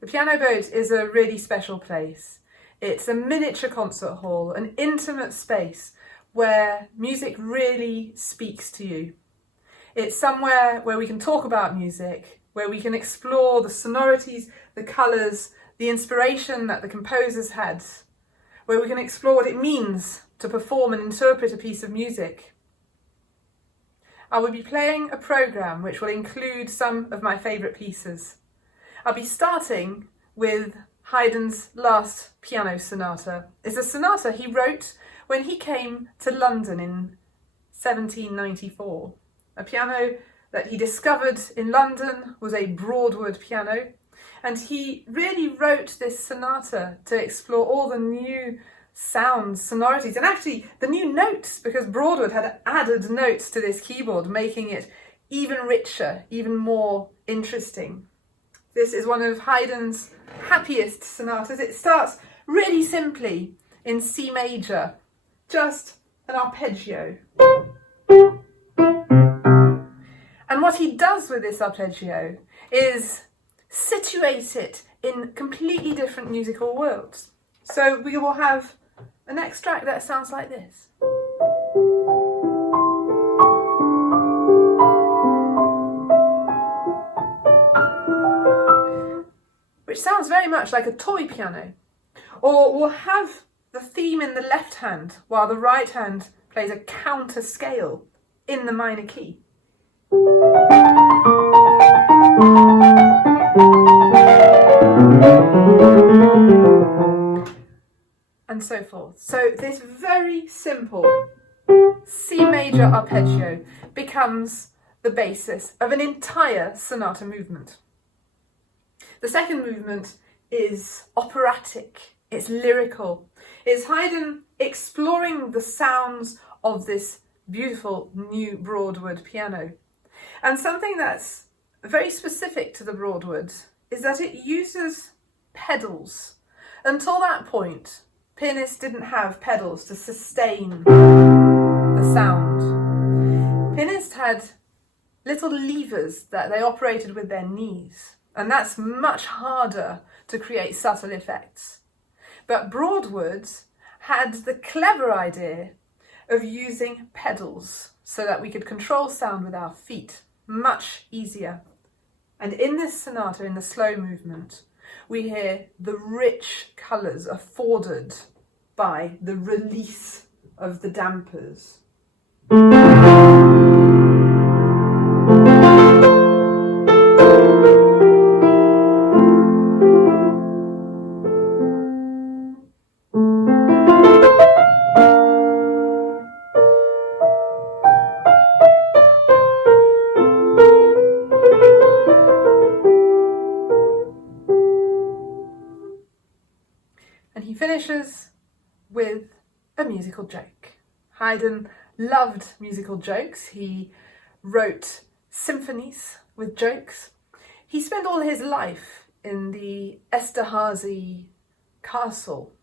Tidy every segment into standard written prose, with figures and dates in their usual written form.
The piano boat is a really special place. It's a miniature concert hall, an intimate space where music really speaks to you. It's somewhere where we can talk about music, where we can explore the sonorities, the colours, the inspiration that the composers had, where we can explore what it means to perform and interpret a piece of music. I will be playing a programme which will include some of my favourite pieces. I'll be starting with Haydn's last piano sonata. It's a sonata he wrote when he came to London in 1794. A piano that he discovered in London was a Broadwood piano, and he really wrote this sonata to explore all the new sounds, sonorities, and actually the new notes, because Broadwood had added notes to this keyboard, making it even richer, even more interesting. This is one of Haydn's happiest sonatas. It starts really simply in C major, just an arpeggio. And what he does with this arpeggio is situate it in completely different musical worlds. So we will have an extract that sounds like this. Which sounds very much like a toy piano. Or we'll have the theme in the left hand while the right hand plays a counter scale in the minor key. And so forth. So this very simple C major arpeggio becomes the basis of an entire sonata movement. The second movement is operatic, it's lyrical. It's Haydn exploring the sounds of this beautiful new Broadwood piano. And something that's very specific to the Broadwood is that it uses pedals. Until that point, pianists didn't have pedals to sustain the sound. Pianists had little levers that they operated with their knees, and that's much harder to create subtle effects. But Broadwood had the clever idea of using pedals so that we could control sound with our feet much easier. And in this sonata, in the slow movement, we hear the rich colours afforded by the release of the dampers. And he finishes with a musical joke. Haydn loved musical jokes. He wrote symphonies with jokes. He spent all his life in the Esterhazy castle,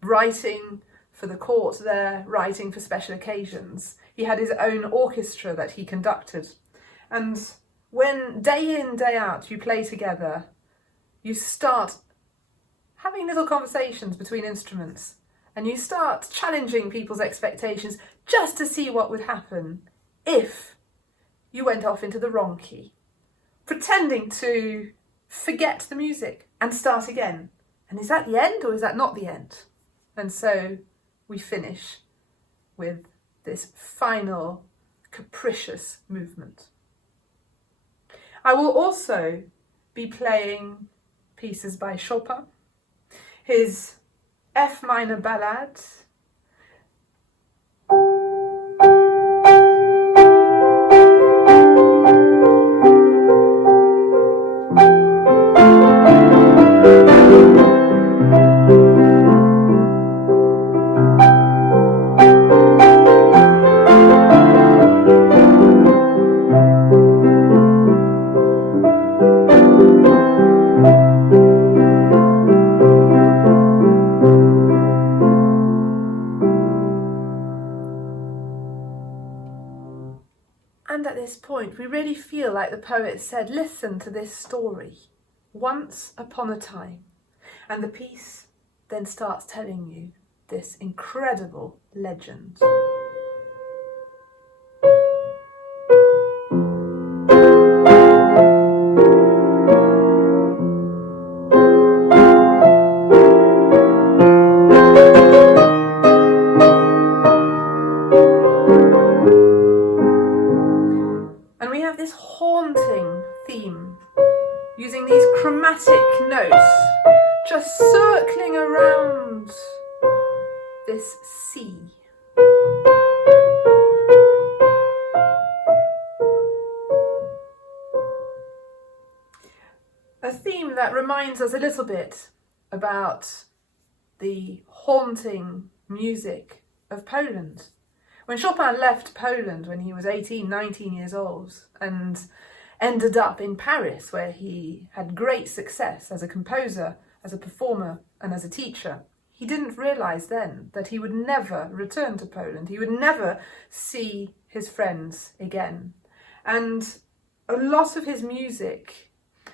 writing for the court there, writing for special occasions. He had his own orchestra that he conducted. And when day in, day out you play together, you start having little conversations between instruments, and you start challenging people's expectations just to see what would happen if you went off into the wrong key, pretending to forget the music and start again. And is that the end or is that not the end? And so we finish with this final capricious movement. I will also be playing pieces by Chopin, his F minor ballad, and at this point we really feel like the poet said, listen to this story. once upon a time. And the piece then starts telling you this incredible legend. And we have this haunting theme, using these chromatic notes, just circling around this C. A theme that reminds us a little bit about the haunting music of Poland. When Chopin left Poland when he was 18, 19 years old and ended up in Paris, where he had great success as a composer, as a performer and as a teacher, he didn't realise then that he would never return to Poland. He would never see his friends again. And a lot of his music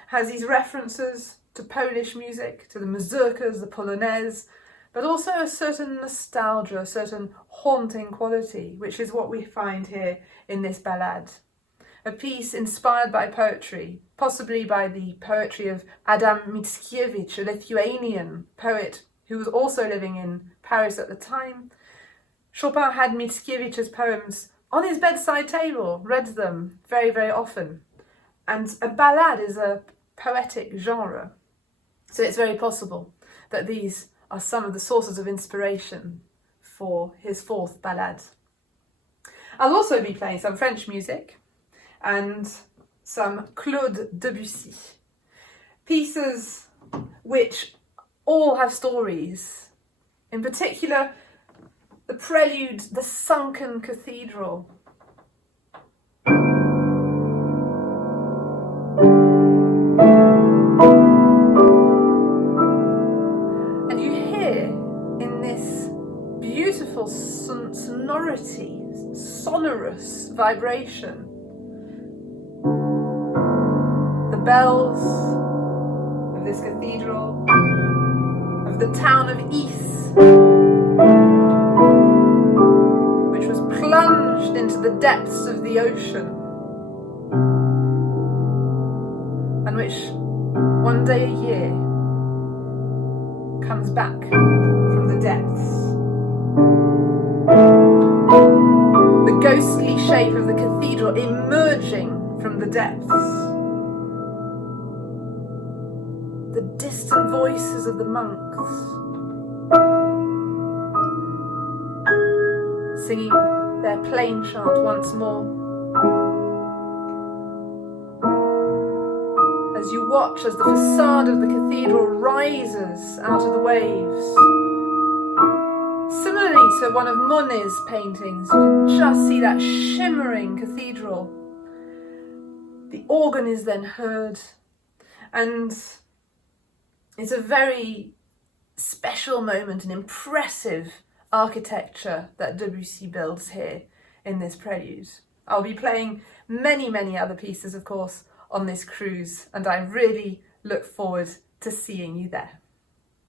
has these references to Polish music, to the mazurkas, the polonaise, but also a certain nostalgia, a certain haunting quality, which is what we find here in this ballade. A piece inspired by poetry, possibly by the poetry of Adam Mickiewicz, a Lithuanian poet who was also living in Paris at the time. Chopin had Mickiewicz's poems on his bedside table, read them very, very often. And a ballade is a poetic genre, so it's very possible that these are some of the sources of inspiration for his fourth ballade. I'll also be playing some French music and some Claude Debussy, pieces which all have stories. In particular, the prelude, The Sunken Cathedral. Sonority, sonorous vibration. The bells of this cathedral, of the town of Ys, which was plunged into the depths of the ocean, and which one day a year comes back from the depths. The ghostly shape of the cathedral emerging from the depths. The distant voices of the monks singing their plain chant once more. As you watch as the facade of the cathedral rises out of the waves. Similarly to one of Monet's paintings, you can just see that shimmering cathedral. The organ is then heard, and it's a very special moment, an impressive architecture that Debussy builds here in this prelude. I'll be playing many, many other pieces, of course, on this cruise, and I really look forward to seeing you there.